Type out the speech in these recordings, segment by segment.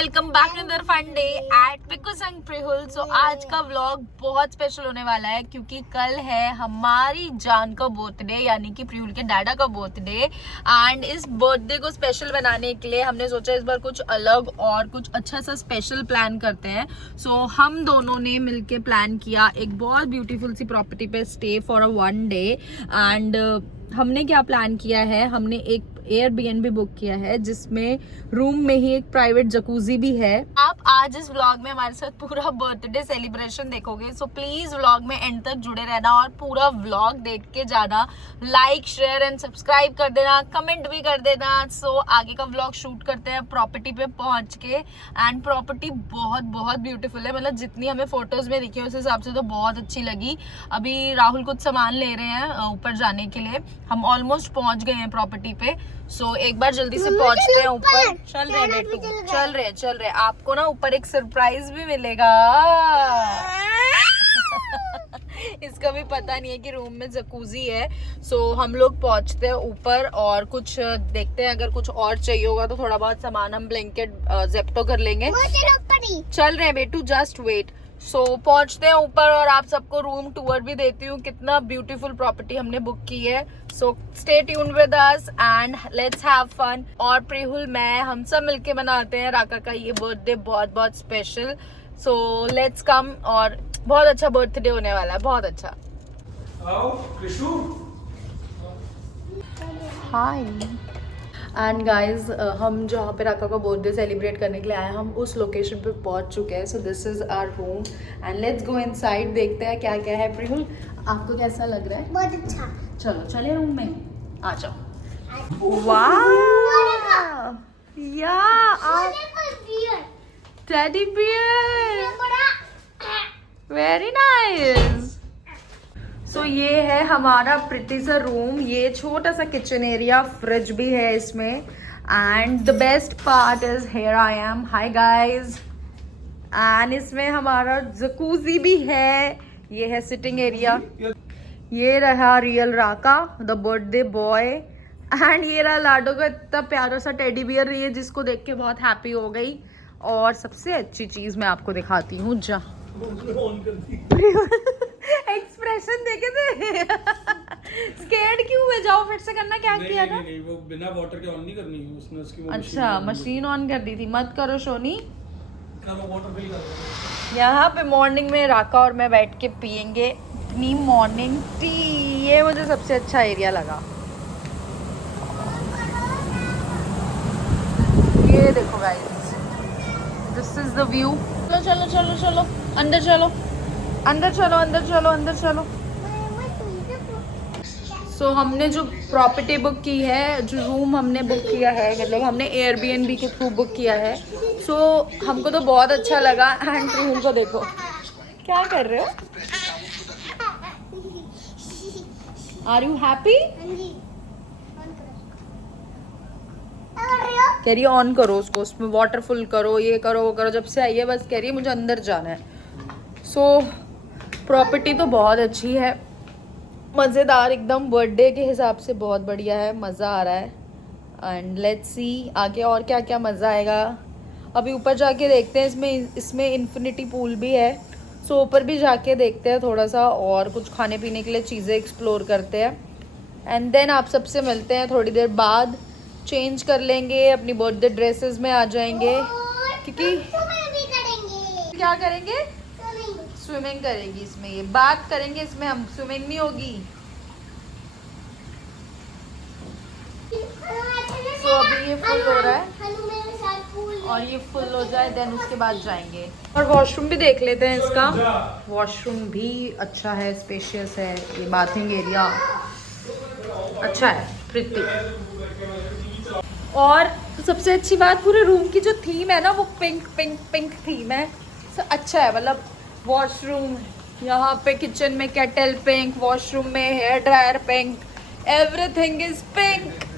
Welcome back to another fun day at Piku संग प्रिहुल। सो आज का व्लॉग बहुत स्पेशल होने वाला है क्योंकि कल है हमारी जान का बर्थडे, यानी कि प्रिहुल के डैडा का बर्थडे। एंड इस बर्थडे को स्पेशल बनाने के लिए हमने सोचा इस बार कुछ अलग और कुछ अच्छा सा स्पेशल प्लान करते हैं। सो हम दोनों ने मिलके प्लान किया एक बहुत ब्यूटीफुल सी प्रॉपर्टी पे stay for a 1 day. And हमने क्या प्लान किया है, हमने एक एयरबीएनबी बुक किया है जिसमें रूम में ही एक प्राइवेट जकूजी भी है। आप आज इस व्लॉग में हमारे साथ पूरा बर्थडे सेलिब्रेशन देखोगे, सो प्लीज व्लॉग में एंड तक जुड़े रहना और पूरा व्लॉग देख के जाना। लाइक शेयर एंड सब्सक्राइब कर देना, कमेंट भी कर देना। सो आगे का व्लॉग शूट करते हैं प्रॉपर्टी पे पहुंच के। एंड प्रॉपर्टी बहुत बहुत ब्यूटीफुल है, मतलब जितनी हमें फोटोज में दिखी उस हिसाब से तो बहुत अच्छी लगी। अभी राहुल कुछ सामान ले रहे हैं ऊपर जाने के लिए, हम ऑलमोस्ट पहुंच गए हैं प्रॉपर्टी पे। सो एक बार जल्दी से पहुंचते हैं ऊपर। चल रहे हैं बेटू, चल रहे। आपको ना ऊपर एक सरप्राइज भी मिलेगा। इसका भी पता नहीं है कि रूम में जकूजी है। सो हम लोग पहुंचते हैं ऊपर और कुछ देखते हैं, अगर कुछ और चाहिए होगा तो थोड़ा बहुत सामान हम ब्लैंकेट जेप्टो कर लेंगे। चल रहे हैं बेटू, जस्ट वेट। सो पहुंचते हैं ऊपर और आप सबको रूम टूर भी देती हूँ, कितना ब्यूटीफुल प्रॉपर्टी हमने बुक की है। So stay tuned with us and let's have fun. और प्रिहुल मैं हम सब मिलके मनाते हैं राका का ये बर्थडे बहुत बहुत स्पेशल। सो लेट्स कम, और बहुत अच्छा बर्थडे होने वाला है, बहुत अच्छा। हाय एंड गाइज, हम जहाँ पे राका का बर्थडे सेलिब्रेट करने के लिए आए हैं, हम उस लोकेशन पे पहुँच चुके हैं। So this is our room and let's go inside, देखते हैं क्या क्या है। प्रिहुल आपको कैसा लग रहा है? बहुत अच्छा। चलो चले रूम में, आ जाओ। वाह या टेडी बियर, वेरी नाइस। सो ये है हमारा प्रिटी सा रूम, ये छोटा सा किचन एरिया, फ्रिज भी है इसमें। And the best part is here I am, hi guys. And इसमें हमारा जकूजी भी है, ये है सिटिंग एरिया। ये रहा real Raka the birthday boy, and ये रहा लाडो का इतना प्यारा सा टेडी बियर, रही है जिसको देख के बहुत हैप्पी हो गई। और सबसे अच्छी चीज मैं आपको दिखाती हूँ, जा एक्सप्रेशन देखे थे। स्केर्ड क्यों हुए? जाओ फिर से करना, क्या किया था? नहीं, वो बिना वाटर के ऑन नहीं करनी है उसने, उसकी वो अच्छा मशीन ऑन कर दी थी, मत करो शोनी। वाटर फिल कर। यहाँ पे मॉर्निंग में राका और मैं बैठ के पियेंगे इतनी मॉर्निंग टी, ये मुझे सबसे अच्छा एरिया लगा। ये देखो guys, this is the view. चलो चलो चलो चलो अंदर चलो, अंदर चलो, अंदर चलो, अंदर चलो। सो हमने जो प्रॉपर्टी बुक की है, जो रूम हमने बुक किया है, मतलब हमने एयरबीएनबी के थ्रू बुक किया है। सो हमको तो बहुत अच्छा लगा। एंड प्रिहुल को देखो क्या कर रहे हो, आर यू हैप्पी? कह रही है ऑन करो उसको, उसमें वाटर फुल करो, ये करो वो करो। जब से आई है बस कह रही है मुझे अंदर जाना है। सो प्रॉपर्टी तो बहुत अच्छी है, मज़ेदार एकदम, बर्थडे के हिसाब से बहुत बढ़िया है, मज़ा आ रहा है। एंड लेट्स सी आगे और क्या क्या मज़ा आएगा। अभी ऊपर जाके देखते हैं, इसमें इन्फिनिटी पूल भी है। सो ऊपर भी जाके देखते हैं थोड़ा सा, और कुछ खाने पीने के लिए चीज़ें एक्सप्लोर करते हैं। एंड देन आप सबसे मिलते हैं थोड़ी देर बाद, चेंज कर लेंगे, अपनी बर्थडे ड्रेसेस में आ जाएंगे, क्योंकि क्या करेंगे? स्विमिंग करेगी इसमें, ये बात करेंगे इसमें, हम स्विमिंग नहीं होगी। तो अभी ये फुल हो रहा है और ये फुल हो जाए देन उसके बाद जाएंगे। और वॉशरूम भी देख लेते हैं इसका, वॉशरूम भी अच्छा है, स्पेशियस है, ये बाथिंग एरिया अच्छा है, प्रिटी। और सबसे अच्छी बात, पूरे रूम की जो थीम है ना वो पिंक पिंक पिंक थीम है। सब अच्छा है, मतलब वॉशरूम यहाँ पे, किचन में केटल पिंक, वॉशरूम में hair dryer pink, everything is pink.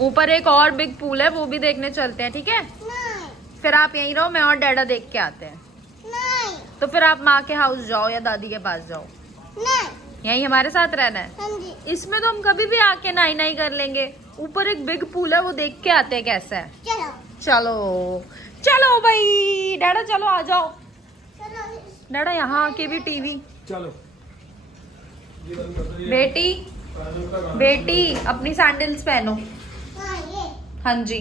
ऊपर एक और बिग पूल है, वो भी देखने चलते हैं, ठीक है? फिर आप यहीं रहो, मैं और डैडा देख के आते हैं। नहीं। तो फिर आप माँ के हाउस जाओ या दादी के पास जाओ। नहीं। यहीं हमारे साथ रहना है। हाँ जी। इसमें तो हम कभी भी आके नाई नाई कर लेंगे। ऊपर एक बिग पूल है, वो देख के आते हैं कैसा है। चलो। चलो चलो भाई डैडा, चलो आ जाओ डैडा, यहाँ आके भी टीवी। चलो बेटी बेटी अपनी सैंडल्स पहनो। हाँ जी,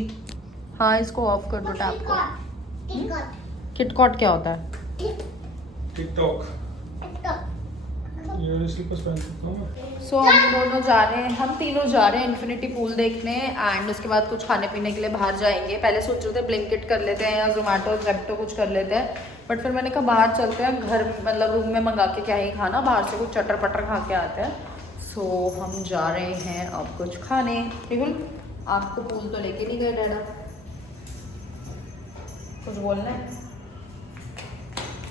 हाँ इसको ऑफ कर दो टैप को। किटकॉट क्या होता है? टिकटॉक ये स्लीपर्स पहन सकता हूँ। सो हम दोनों जा रहे हैं, हम तीनों जा रहे हैं इन्फिनिटी पूल देखने एंड उसके बाद कुछ खाने पीने के लिए बाहर जाएंगे। पहले सोच रहे थे ब्लिंकिट कर लेते हैं या जोमेटो जेप्टो कुछ कर लेते हैं, बट फिर मैंने कहा बाहर चलते हैं, घर मतलब रूम में मंगा के क्या ही खाना, बाहर से कुछ चटर पटर खा के आते हैं। सो हम जा रहे हैं अब कुछ खाने। बिल्कुल, आपको पूल तो लेके नहीं गए डैडा, कुछ बोलना है?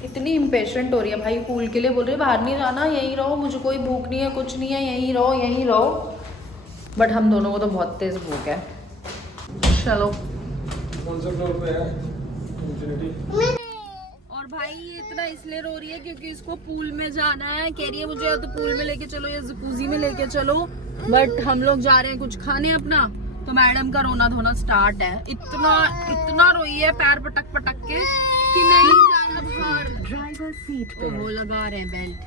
इतनी इम्पेशेंट हो रही है भाई पूल के लिए, बोल रही है बाहर नहीं जाना, यहीं रहो, मुझे कोई भूख नहीं है, कुछ नहीं है, यहीं रहो यहीं रहो। बट हम दोनों को तो बहुत तेज भूख है। चलो कौन सा फ्लोर पे है? इन्फिनिटी। और भाई ये इतना इसलिए रो रही है क्योंकि इसको पूल में जाना है, कह रही है मुझे या तो पूल में लेके चलो या जकूजी में लेके चलो। बट हम लोग जा रहे हैं कुछ खाने अपना, तो मैडम का रोना धोना स्टार्ट है। इतना इतना रोई है पैर पटक पटक के कि नहीं जाना बाहर। Driver seat वो belt. लगा रहे हैं belt.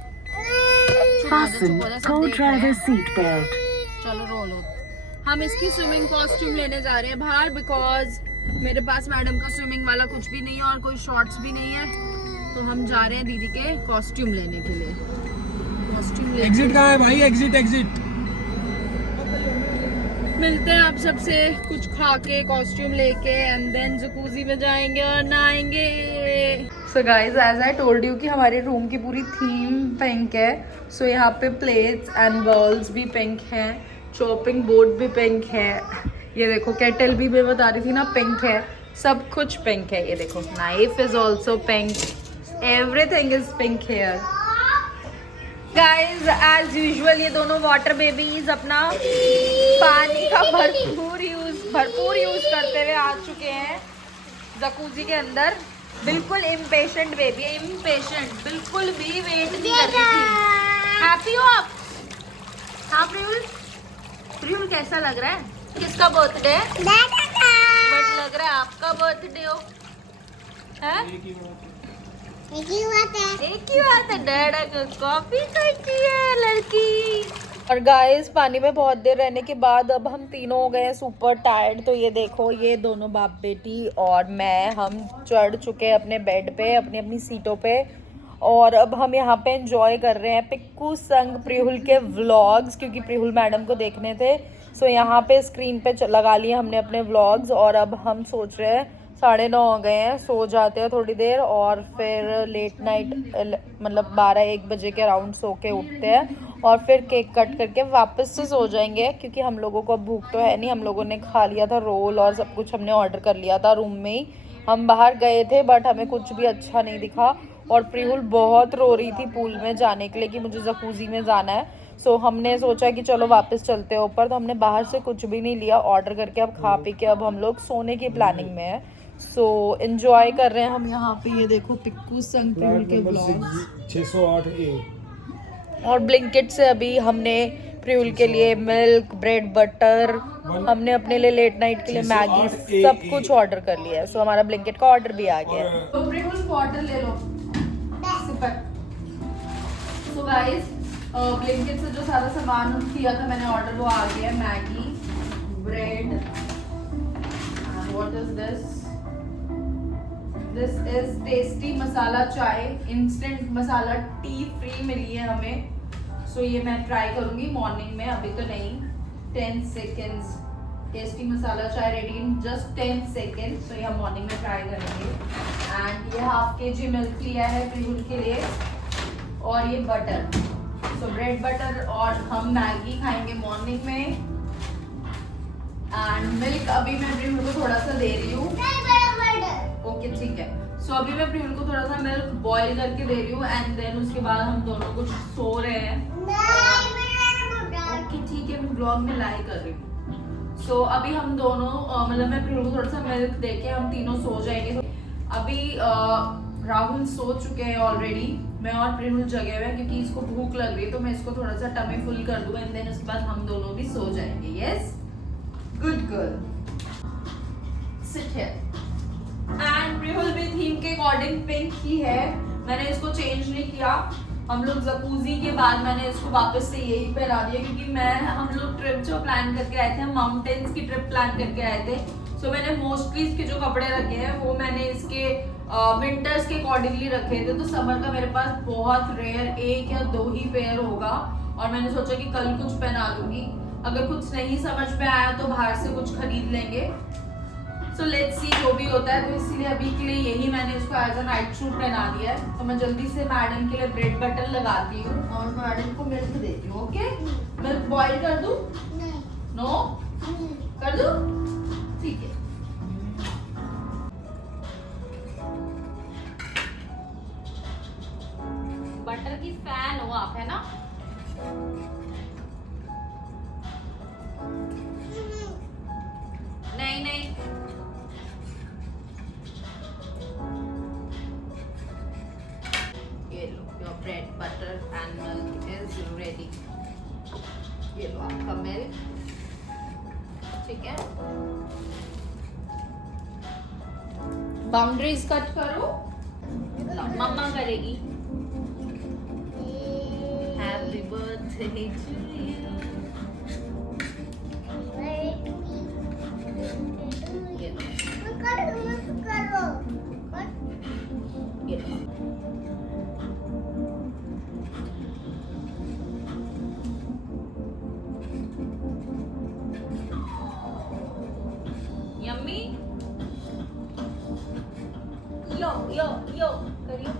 Fasten co-driver seat belt. चलो रोलो। हम इसकी स्विमिंग कॉस्ट्यूम लेने जा रहे हैं बाहर, बिकॉज मेरे पास मैडम का स्विमिंग वाला कुछ भी नहीं है और कोई शॉर्ट्स भी नहीं है, तो हम जा रहे हैं दीदी के कॉस्ट्यूम लेने के लिए। कॉस्ट्यूम ले एग्जिट कहाँ है भाई? Exit exit. मिलते हैं आप सबसे कुछ खा के कॉस्ट्यूम लेके एंड देन जकूजी में जाएंगे और नहाएंगे। So guys as I told you कि हमारे रूम की पूरी थीम पिंक है। सो यहाँ पे प्लेट्स एंड बॉल्स भी पिंक हैं, चॉपिंग बोर्ड भी पिंक है, ये देखो केटल भी मैं बता रही थी ना पिंक है, सब कुछ पिंक है। ये देखो knife is also pink, everything is pink here. Guys as usual ये दोनों वाटर बेबीज अपना पानी का भरपूर यूज करते हुए आ चुके हैं जकूजी के अंदर। बिल्कुल इम्पेशेंट बेबी, इम्पेशेंट, बिल्कुल भी वेट नहीं कर रही थी। हैप्पी हो आप? हाँ प्रियुल, प्रियुल कैसा लग रहा है? किसका बर्थडे है? बट लग रहा है आपका बर्थडे हो। है? एक ही बात है, डैडा को कॉफी करती है लड़की। और गाइस पानी में बहुत देर रहने के बाद अब हम तीनों हो गए हैं सुपर टायर्ड। तो ये देखो ये दोनों बाप बेटी और मैं, हम चढ़ चुके हैं अपने बेड पे, अपनी अपनी सीटों पे, और अब हम यहाँ पे एंजॉय कर रहे हैं पिक्कू संग प्रिहुल के व्लॉग्स, क्योंकि प्रिहुल मैडम को देखने थे। सो यहाँ पे स्क्रीन पे लगा लिए हमने अपने व्लॉग्स, और अब हम सोच रहे हैं 9:30 हो गए हैं, सो जाते हैं थोड़ी देर और फिर लेट नाइट मतलब 12-1 बजे के अराउंड सो के उठते हैं और फिर केक कट करके वापस से सो जाएंगे, क्योंकि हम लोगों को अब भूख तो है नहीं। हम लोगों ने खा लिया था रोल और सब कुछ हमने ऑर्डर कर लिया था रूम में ही। हम बाहर गए थे बट हमें कुछ भी अच्छा नहीं दिखा, और प्रिहुल बहुत रो रही थी पूल में जाने के लिए कि मुझे जकूजी में जाना है। सो हमने सोचा कि चलो वापस चलते हैं ऊपर, तो हमने बाहर से कुछ भी नहीं लिया, ऑर्डर करके अब खा पी के अब हम लोग सोने की प्लानिंग में है। सो एंजॉय कर रहे हैं हम यहाँ पे। ये देखो पिक्कू संग प्रिहुल के व्लॉग्स 608A। और ब्लिंकिट से अभी हमने प्रिहुल के लिए मिल्क, ब्रेड, बटर, हमने अपने लिए लेट नाइट के लिए मैगी, सब कुछ ऑर्डर कर लिया है। सो हमारा ब्लिंकिट का ऑर्डर भी आ गया है। तो प्रिहुल को ऑर्डर ले लो। सो गाइस ब्लिंकिट से जो सारा सामान किया था मैंने ऑर्डर, वो आ गया है। Maggi, bread, what is this? This is tasty masala chai, instant masala tea free मिली है हमें। सो ये मैं ट्राई करूंगी मॉर्निंग में, अभी तो नहीं। 10 सेकेंड्स, टेस्टी मसाला चाय रेडी इन जस्ट 10 सेकेंड्स। तो ये हम मॉर्निंग में ट्राई करेंगे। एंड ये ½ kg मिल्क लिया है प्रिहुल के लिए, और ये बटर। सो ब्रेड बटर और हम मैगी खाएंगे मॉर्निंग में। एंड मिल्क अभी मैं प्रिहुल को थोड़ा सा दे रही हूँ। ओके ठीक है। सो अभी मैं प्रिहुल को थोड़ा सा मिल्क बॉईल करके दे रही हूँ एंड देन उसके बाद हम दोनों कुछ सो रहे हैं। ओके ठीक है, मैं ब्लॉग में लाई कर रही हूँ। सो अभी हम दोनों मतलब मैं प्रिहुल को थोड़ा सा मिल्क देके हम तीनों सो जाएंगे। अभी राहुल सो चुके हैं ऑलरेडी, मैं और प्रिहुल जगे हुए हैं क्योंकि इसको भूख लग रही है, तो मैं इसको थोड़ा सा टमी फुल कर दूँ एंड देन उसके बाद हम दोनों भी सो जाएंगे। Yes, good girl, sit here. के अकॉर्डिंग पिंक ही है, मैंने इसको चेंज नहीं किया। हम लोग जकूजी के बाद मैंने इसको वापस से यही पहना दिया क्योंकि हम लोग ट्रिप जो प्लान करके आए थे, हम माउंटेन्स की ट्रिप प्लान करके आए थे। सो मैंने मोस्टली इसके जो कपड़े रखे हैं वो मैंने इसके विंटर्स के अकॉर्डिंगली रखे थे। तो समर का मेरे पास बहुत रेयर 1 या 2 ही पेयर होगा और मैंने सोचा कि कल कुछ पहना लूंगी। अगर कुछ नहीं समझ में आया तो बाहर से कुछ खरीद लेंगे। सो लेट्स सी जो भी होता है। तो इसीलिए अभी के लिए यही मैंने इसको एज अ नाइट सूट पहना दिया है। तो मैं जल्दी से मैडम के लिए ब्रेड बटर लगाती हूँ और मैडम को मिल्क देती हूँ। ओके, मिल्क बॉईल कर दूँ? नो कर दूँ? ठीक है। बटर की फैन हो आप, है ना? नहीं नहीं, ये लो, your bread butter and milk is ready. ये लो आपका मिल्क, ठीक है। बाउंड्रीज कट करो, मम्मा करेगी। Happy birthday to you. Yummy, yo yo yo करियो।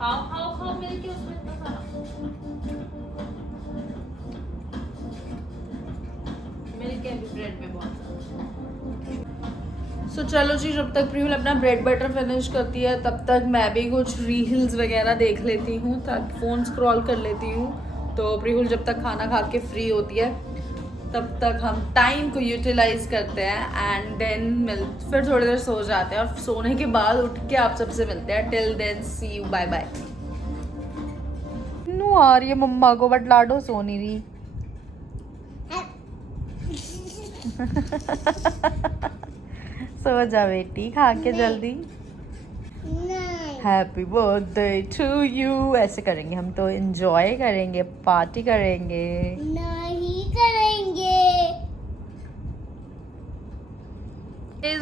खाओ मिलके उसमें इतना सारा मिल्क है ब्रेड में बहुत। सो चलो जी, जब तक प्रिहुल अपना ब्रेड बटर फिनिश करती है तब तक मैं भी कुछ रील्स वगैरह देख लेती हूँ, तब फोन स्क्रॉल कर लेती हूँ। तो प्रिहुल जब तक खाना खा के फ्री होती है तब तक हम टाइम को यूटिलाइज करते हैं एंड देन फिर थोड़ी देर सो जाते हैं और सोने के बाद उठ के आप सबसे मिलते हैं। Till then see you, bye bye. नू आ रही है मम्मा को बट लाडो सो नहीं रही। सो जा बेटी, खा के जल्दी। Happy birthday to you. ऐसे करेंगे हम तो, एंजॉय करेंगे, पार्टी करेंगे। नहीं करेंगे।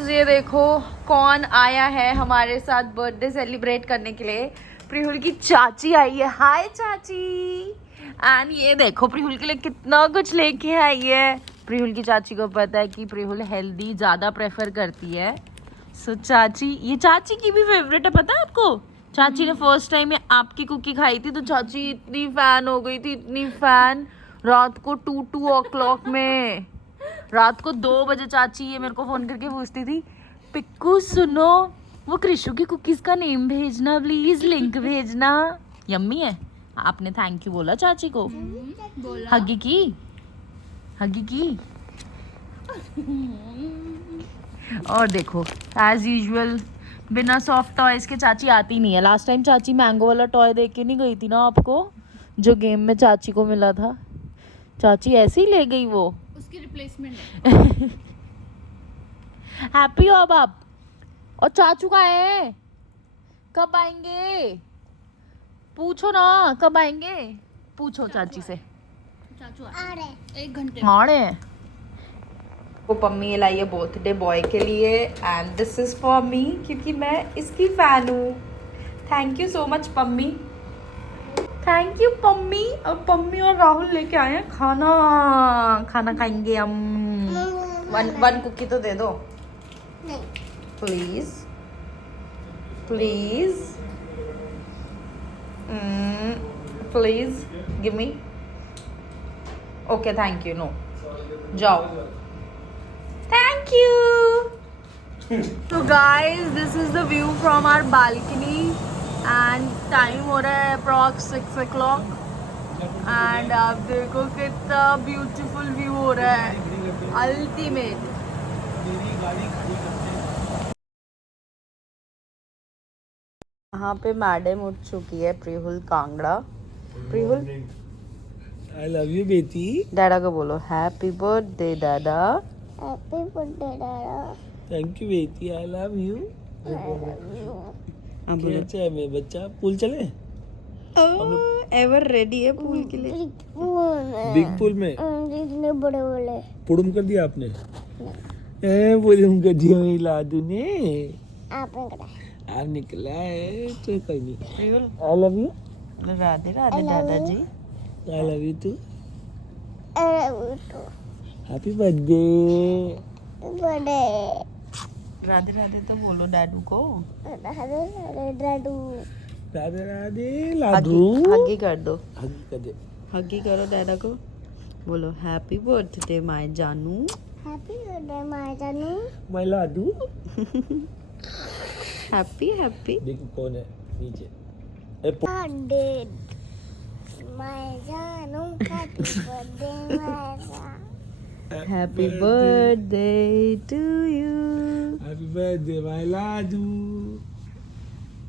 ये देखो कौन आया है हमारे साथ बर्थडे सेलिब्रेट करने के लिए। प्रिहुल की चाची आई है। हाय चाची। एंड ये देखो प्रिहुल के लिए कितना कुछ लेके आई है। प्रिहुल की चाची को पता है कि प्रिहुल हेल्दी ज़्यादा प्रेफर करती है। सो चाची, ये चाची की भी फेवरेट है, पता है आपको? चाची ने फर्स्ट टाइम में आपकी कुकी खाई थी तो चाची इतनी फैन हो गई थी, इतनी फैन। रात को 2 o'clock में, रात को 2 बजे चाची ये मेरे को फोन करके पूछती थी, पिक्कू सुनो वो कृषु की कुकीज का नेम भेजना प्लीज, लिंक भेजना। यम्मी है। आपने थैंक यू बोला चाची को? हगी की, हगी की। और देखो एज यूजुअल बिना सॉफ्ट टॉयज के चाची आती नहीं है। लास्ट टाइम चाची मैंगो वाला टॉय देख के नहीं गई थी ना आपको, जो गेम में चाची को मिला था? चाची ऐसे ही ले गई, वो उसकी रिप्लेसमेंट है। हैप्पी हो अब आप? और चाचू का है, कब आएंगे? पूछो ना कब आएंगे, पूछो चाची से। चाचू आ रहे 1 घंटे। आ रहे हैं। वो पम्मी लाई है बर्थडे बॉय के लिए and this is for me क्योंकि मैं इसकी फैन हूँ। Thank you so much Pammi, thank you Pammi. और पम्मी और राहुल लेके आए हैं खाना, खाना खाएंगे हम। वन कुकी तो दे दो नहीं। Please please please give me. Okay thank you, no जाओ। Thank you. तो guys this is the view from our balcony and time हो रहा है अप्रॉक्स 6 o'clock एंड आप देखो कितना ब्यूटीफुल व्यू हो रहा है, अल्टीमेट। यहाँ पे मैडम उठ चुकी है, Prihul Kangra. Prihul I love you बेटी। डैडा को बोलो happy birthday dada. Happy birthday dada. Thank you बेटी, आई लव यू। कैसा है मेरा बच्चा? पूल चले? एवर रेडी है पूल के लिए। बिग पूल में इतने बड़े बड़े पुड़ुम कर दिया आपने? पुड़ुम कर दिया मेरी लाडू ने। आपने करा। आप निकला है तो कोई नहीं। I love you. Radhe Radhe दादाजी। I love you too. अरे वो तो हैप्पी बर्थडे। बड़े राधे राधे तो बोलो डैडू को। अरे डैडू राधे राधे लाडू। हगी कर दो। हगी कर दे। हगी करो डैडा को। बोलो हैप्पी बर्थडे माय जानू। हैप्पी बर्थडे माय जानू। मैं लाडू। Happy happy. देखो कौन है नीचे। बर्थडे माय जानू। हैप्पी बर्थडे माय जानू। Happy birthday to you. Happy birthday my लाडू।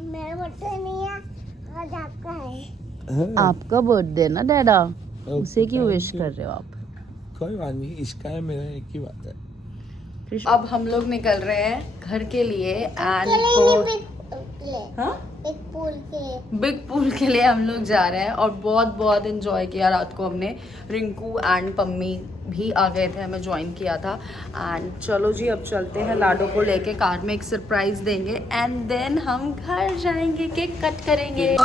मेरा बर्थडे नहीं है, आज आपका है। आपका बर्थडे ना डैडा, उसे क्यों विश कर रहे हो आप? कोई बात नहीं, इसका है मेरा एक ही बात है। अब हम लोग निकल रहे हैं घर के लिए एंड हाँ एक पूल के बिग पूल के लिए हम लोग जा रहे हैं और बहुत बहुत एंजॉय किया रात को हमने। रिंकू एंड पम्मी भी आ गए थे, हमें ज्वाइन किया था। एंड चलो जी अब चलते हैं, लाडो को लेके कार में एक सरप्राइज देंगे एंड देन हम घर जाएंगे, केक कट करेंगे।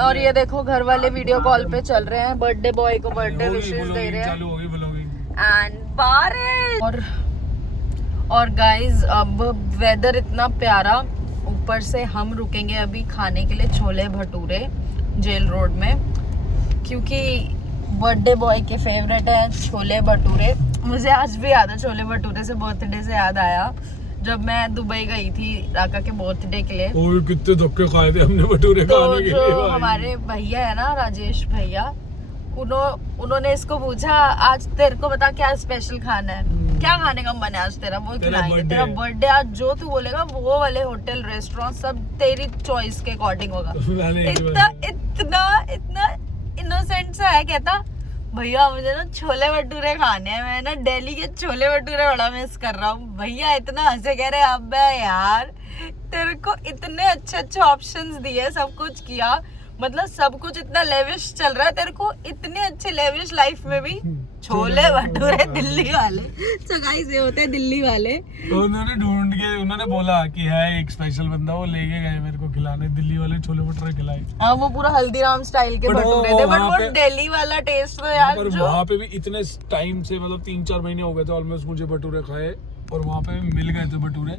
और ये देखो घर वाले वीडियो कॉल पे चल रहे हैं, बर्थडे बॉय को बर्थडे विशेस दे रहे हैं एंड बारिश। और गाइज अब वेदर इतना प्यारा, ऊपर से हम रुकेंगे अभी खाने के लिए छोले भटूरे जेल रोड में, क्योंकि बर्थडे बॉय के फेवरेट है छोले भटूरे। मुझे आज भी याद है छोले भटूरे से बर्थडे से याद आया जब मैं दुबई गई थी राका के बर्थडे के लिए। और कितने धक्के खाए थे हमने भटूरे तो खाने के जो लिए। हमारे भैया है ना राजेश भैया, उन्होंने इसको पूछा आज तेरे को बता क्या स्पेशल खाना है, क्या खाने का मन है आज तेरा, वो खिलाएंगे। तेरा बर्थडे आज जो तू बोलेगा वो वाले होटल रेस्टोरेंट सब तेरी चॉइस के अकॉर्डिंग होगा। इतना इतना इतना इनोसेंट सा है, कहता भैया मुझे ना छोले भटूरे खाने हैं, मैं ना दिल्ली के छोले भटूरे बड़ा मिस कर रहा हूँ। भैया इतना हंसे कह रहे अब यार तेरे को इतने अच्छे अच्छे ऑप्शंस दिए, सब कुछ किया, मतलब सब कुछ इतना लेविश चल रहा है, तेरे को इतने अच्छे लेविश लाइफ में भी छोले भटूरे दिल्ली वाले। सो गाइस ये होते हैं दिल्ली वाले। तो उन्होंने ढूंढ के उन्होंने बोला कि है एक स्पेशल बंदा, वो लेके गए मेरे को खिलाने, दिल्ली वाले छोले भटूरे खिलाए। हाँ वो पूरा हल्दीराम स्टाइल के भटूरे थे, बट वो दिल्ली वाला टेस्ट तो यार पर जो वहाँ पे भी इतने टाइम से, मतलब 3-4 महीने हो गए थे ऑलमोस्ट मुझे भटूरे खाए, और वहाँ पे भी मिल गए थे भटूरे।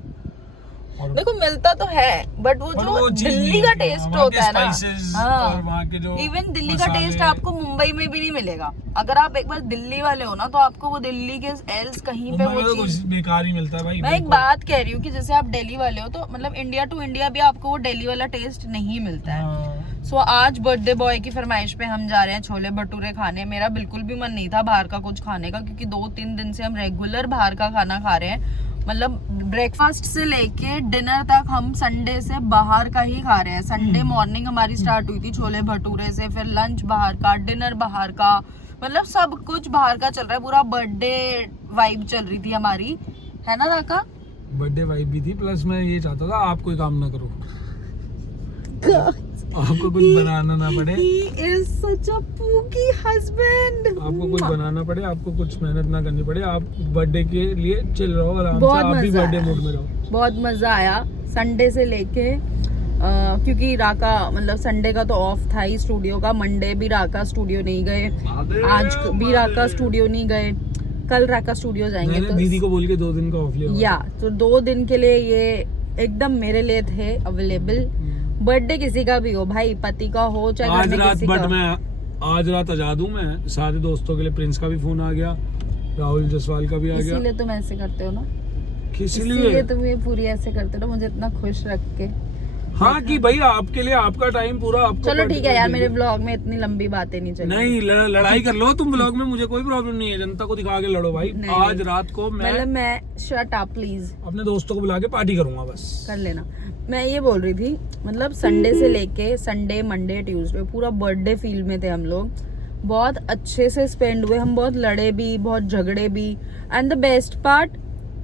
देखो मिलता तो है बट वो जो दिल्ली का टेस्ट होता है ना, और वहाँ के जो इवन दिल्ली का टेस्ट आपको मुंबई में भी नहीं मिलेगा। अगर आप एक बार दिल्ली वाले हो ना तो आपको वो दिल्ली के एल्स कहीं पे वो चीज बेकार ही मिलता है भाई। मैं एक बात कह रही हूँ कि जैसे आप दिल्ली वाले हो तो मतलब इंडिया टू इंडिया भी आपको वो दिल्ली वाला टेस्ट नहीं मिलता है। सो आज बर्थडे बॉय की फरमाइश पे हम जा रहे हैं छोले भटूरे खाने। मेरा बिल्कुल भी मन नहीं था बाहर का कुछ खाने का, क्योंकि 2-3 दिन से हम रेगुलर बाहर का खाना खा रहे हैं, मतलब ब्रेकफास्ट से लेके डिनर तक हम संडे से बाहर का ही खा रहे हैं। संडे मॉर्निंग हमारी स्टार्ट हुई थी छोले भटूरे से, फिर लंच बाहर का, डिनर बाहर का, मतलब सब कुछ बाहर का चल रहा है। पूरा बर्थडे वाइब चल रही थी हमारी, है ना राका? बर्थडे वाइब भी थी, प्लस मैं ये चाहता था आप कोई काम ना करो, आपको कुछ बनाना ना पड़े। He is such a pooky husband. आपको कुछ बनाना पड़े, आपको कुछ मेहनत ना करनी पड़े, आप बर्थडे के लिए चिल रहो आराम से, आप भी बर्थडे मूड में रहो। बहुत मजा आया संडे से लेके, क्योंकि राका मतलब संडे का तो ऑफ था ही स्टूडियो का, मंडे भी राका स्टूडियो नहीं गए, आज भी राका स्टूडियो नहीं गए, कल राका स्टूडियो जाएंगे। तो दीदी को बोल के 2 दिन का ऑफ लिया या तो 2 दिन के लिए ये एकदम मेरे लिए थे अवेलेबल। बर्थडे किसी का भी हो भाई, पति का हो चाहे आज रात, किसी बट का। मैं आज रात आजाद हूँ, मैं सारे दोस्तों के लिए। प्रिंस का भी फोन आ गया, राहुल जसवाल का भी आ गया। इसीलिए तुम ऐसे करते हो ना, किस इसीलिए तुम ये पूरी ऐसे करते हो ना मुझे इतना खुश रख के। हाँ कि भाई आपके लिए आपका टाइम पूरा आपको चलो ठीक है यार, मेरे ब्लॉग में इतनी लंबी बातें नहीं चली। नहीं लड़ाई कर लो तुम ब्लॉग में, मुझे कोई प्रॉब्लम नहीं है, जनता को दिखा के लड़ो भाई। नहीं, आज नहीं। रात को मैं शट अप प्लीज, अपने दोस्तों को बुला के पार्टी करूंगा बस। कर लेना। मैं ये बोल रही थी, मतलब संडे से लेके संडे मंडे ट्यूसडे पूरा बर्थडे फील में थे हम लोग, बहुत अच्छे से स्पेंड हुए, हम बहुत लड़े भी, बहुत झगड़े भी। एंड द बेस्ट पार्ट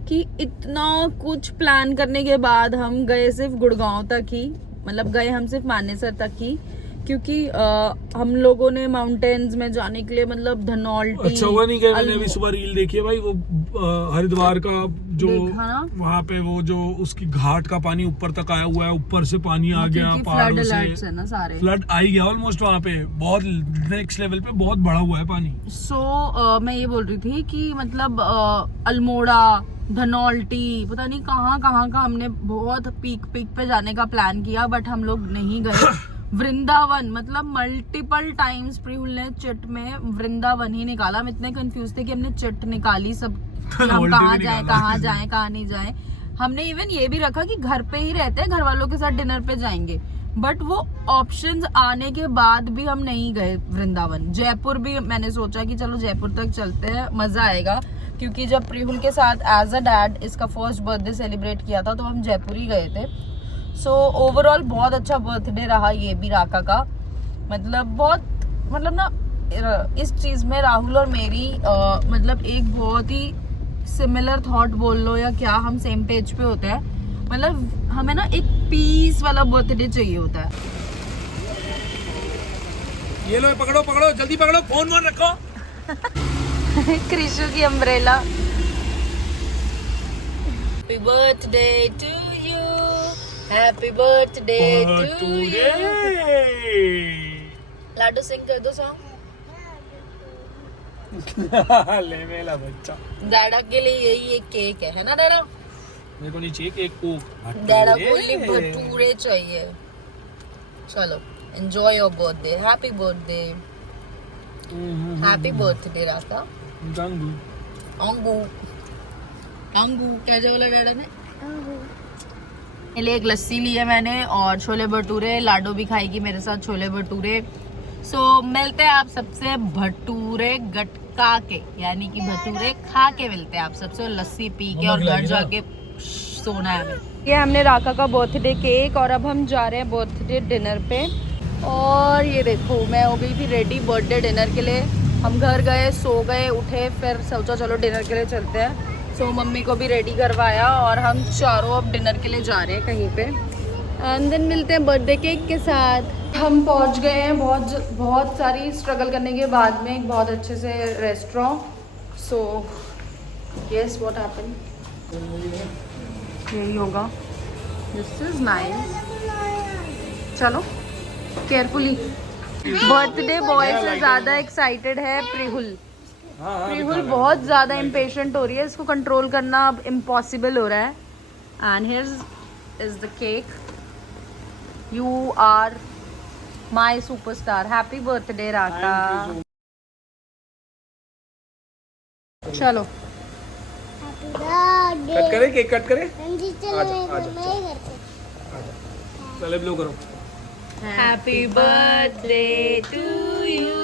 कि इतना कुछ प्लान करने के बाद हम गए सिर्फ गुड़गांव तक ही, मतलब गए हम सिर्फ मानेसर तक ही, क्योंकि हम लोगों ने माउंटेन्स में जाने के लिए मतलब धनौल्टी। अच्छा हुआ नहीं गए, मैंने अभी सुबह रील देखी है भाई, वो हरिद्वार का जो वहाँ पे वो जो उसकी घाट का पानी ऊपर तक आया हुआ है, ऊपर से पानी आ गया पहाड़ों से, ना सारे फ्लड आ ही गया ऑलमोस्ट वहाँ पे, बहुत नेक्स्ट लेवल पे बहुत बड़ा हुआ है पानी। सो मैं ये बोल रही थी कि मतलब अल्मोड़ा, धनौल्टी, पता नहीं कहाँ कहाँ का हमने बहुत पीक पे जाने का प्लान किया, बट हम लोग नहीं गए। वृंदावन, मतलब मल्टीपल टाइम्स प्रिहुल ने चिट में वृंदावन ही निकाला। हम इतने कंफ्यूज थे कि हमने चिट निकाली सब, हम कहाँ जाए कहाँ नहीं जाए। हमने इवन ये भी रखा कि घर पे ही रहते हैं, घर वालों के साथ डिनर पे जाएंगे, बट वो ऑप्शंस आने के बाद भी हम नहीं गए वृंदावन। जयपुर भी मैंने सोचा कि चलो जयपुर तक चलते हैं, मजा आएगा, क्योंकि जब प्रिहुल के साथ एज अ डैड इसका फर्स्ट बर्थडे सेलिब्रेट किया था तो हम जयपुर ही गए थे। सो ओवरऑल बहुत अच्छा बर्थडे रहा ये भी राका का, मतलब बहुत, मतलब ना इस चीज में राहुल और मेरी मतलब एक बहुत ही सिमिलर थॉट बोल लो या क्या, हम सेम पेज पे होते हैं। मतलब हमें ना एक पीस वाला बर्थडे चाहिए होता है। ये लो, पकड़ो पकड़ो जल्दी पकड़ो, फोन वोन रखो। कृषु की umbrella. Happy birthday to you, happy birthday to you. लाडो सिंग कर दो सॉन्ग। ले मेरा बच्चा, डैडा के लिए यही एक केक है ना डैडा? मेरे को नहीं चाहिए केक को, डैडा को लिए भटूरे चाहिए। चलो enjoy your birthday, happy birthday, happy birthday Raka. गंगू अंगू अंगू क्या जो बोला डैडा ने? लिए एक लस्सी ली है मैंने और छोले भटूरे, लाडो भी खाएगी मेरे साथ छोले भटूरे। सो मिलते हैं आप सबसे भटूरे गटका के, यानी कि भटूरे खा के मिलते हैं आप सबसे, और लस्सी पी के और घर जाके सोना है हमें। ये हमने राका का बर्थडे केक और अब हम जा रहे हैं बर्थडे डिनर पे। और ये देखो मैं हो गई थी रेडी बर्थडे डिनर के लिए। हम घर गए, सो गए, उठे, फिर सोचा चलो डिनर के लिए चलते हैं। सो मम्मी को भी रेडी करवाया और हम चारों अब डिनर के लिए जा रहे हैं कहीं पे, एंड देन मिलते हैं बर्थडे केक के साथ। हम पहुंच गए हैं बहुत सारी स्ट्रगल करने के बाद में एक बहुत अच्छे से restaurant. So yes, what happened, यही होगा। This is nice. चलो केयरफुली। बर्थडे बॉय से ज्यादा एक्साइटेड है प्रिहुल। प्रिहुल बहुत ज्यादा इम्पेशेंट हो रही है, इसको कंट्रोल करना अब इम्पॉसिबल हो रहा है। And here is the cake. You are my superstar. Happy birthday Raka. चलो कट करे, केक कट करे, आजा। चले ब्लो करो। Happy birthday to you.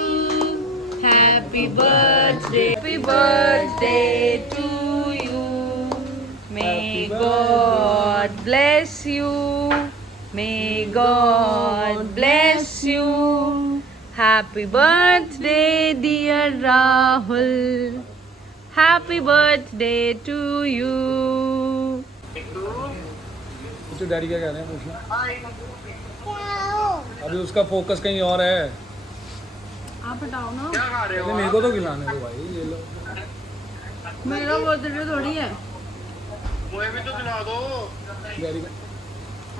Happy birthday to you. May God bless you. May God bless you. Happy birthday dear Rahul. Happy birthday to you. तो daddy क्या कह रहे हैं पूछना। अभी उसका फोकस कहीं और है। आप हटाओ ना, मेरे को तो खिलाने दो भाई, ये लो। मेरा बर्थडे थोड़ी है। मुझे भी तो खिला दो डैडी का।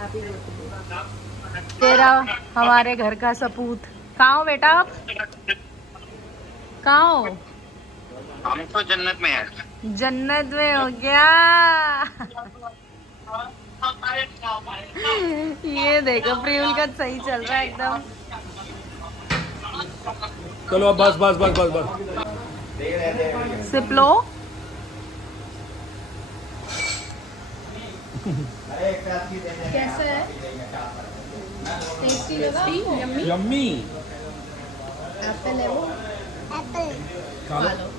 हैप्पी बर्थडे तेरा हमारे घर का सपूत। कहाँ हो बेटा आप? कहाँ हो? हम तो जन्नत में है। जन्नत में हो गया। ये देखो प्रियुल का सही चल रहा है एकदम। चलो अब बस बस बस बस बस। सिप लो। कैसा है? टेस्टी लगा? यम्मी? यम्मी। एप्पल है वो? एप्पल खा लो।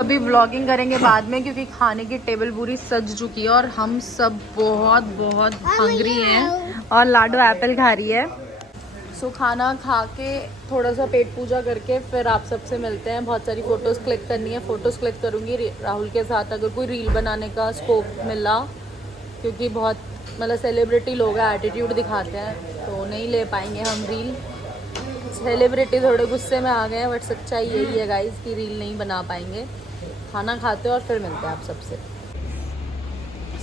अभी व्लॉगिंग करेंगे बाद में क्योंकि खाने की टेबल पूरी सज चुकी है और हम सब बहुत बहुत हंग्री हैं और लाडो एप्पल खा रही है। सो खाना खा के थोड़ा सा पेट पूजा करके फिर आप सबसे मिलते हैं। बहुत सारी फ़ोटोज़ क्लिक करनी है, फ़ोटोज़ क्लिक करूँगी राहुल के साथ अगर कोई रील बनाने का स्कोप मिला, क्योंकि बहुत मतलब सेलिब्रिटी लोग हैं, एटीट्यूड दिखाते हैं तो नहीं ले पाएंगे हम रील। सेलिब्रिटी थोड़े गुस्से में आ गए हैं बट सच्चाई यही है गाइस कि रील नहीं बना पाएंगे। खाना खाते हैं और फिर मिलते हैं आप सबसे।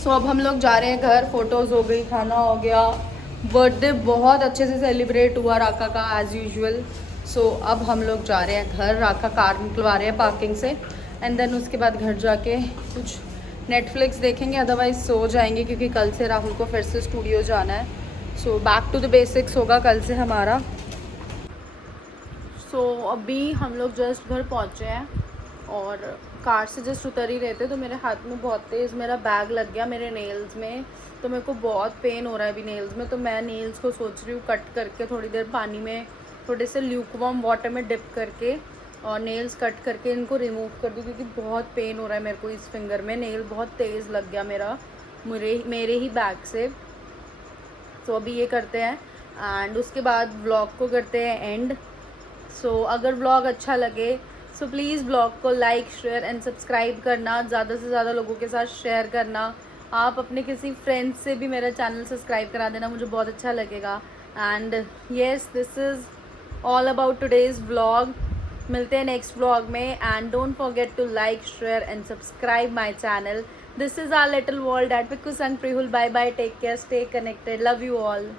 सो अब हम लोग जा रहे हैं घर। फ़ोटोज़ हो गई, खाना हो गया, बर्थडे बहुत अच्छे से सेलिब्रेट हुआ राका का एज़ यूजुअल। सो अब हम लोग जा रहे हैं घर। राका कार निकलवा रहे हैं पार्किंग से एंड देन उसके बाद घर जाके कुछ नेटफ्लिक्स देखेंगे, अदरवाइज़ सो जाएंगे क्योंकि कल से राहुल को फिर से स्टूडियो जाना है। So back to the basics होगा कल से हमारा। सो अभी हम लोग जस्ट घर पहुँचे हैं और कार से जस्ट उतर ही रहे थे तो मेरे हाथ में बहुत तेज़ मेरा बैग लग गया मेरे नेल्स में, तो मेरे को बहुत पेन हो रहा है अभी नेल्स में। तो मैं नेल्स को सोच रही हूँ कट करके थोड़ी देर पानी में थोड़े से ल्यूकवार्म वाटर में डिप करके और नेल्स कट करके इनको रिमूव कर दूँ क्योंकि बहुत पेन हो रहा है मेरे को इस फिंगर में। नेल बहुत तेज़ लग गया मेरे ही बैग से। तो अभी ये करते हैं एंड उसके बाद व्लॉग को करते हैं एंड। सो अगर व्लॉग अच्छा लगे सो प्लीज़ ब्लॉग को लाइक शेयर एंड सब्सक्राइब करना, ज़्यादा से ज़्यादा लोगों के साथ शेयर करना। आप अपने किसी फ्रेंड्स से भी मेरा चैनल सब्सक्राइब करा देना, मुझे बहुत अच्छा लगेगा। And yes, this is all about today's vlog. मिलते हैं नेक्स्ट व्लॉग में and don't forget to like share and subscribe my channel. This is our little world at Pikku संग Prihul. Bye bye, take care, stay connected, love you all.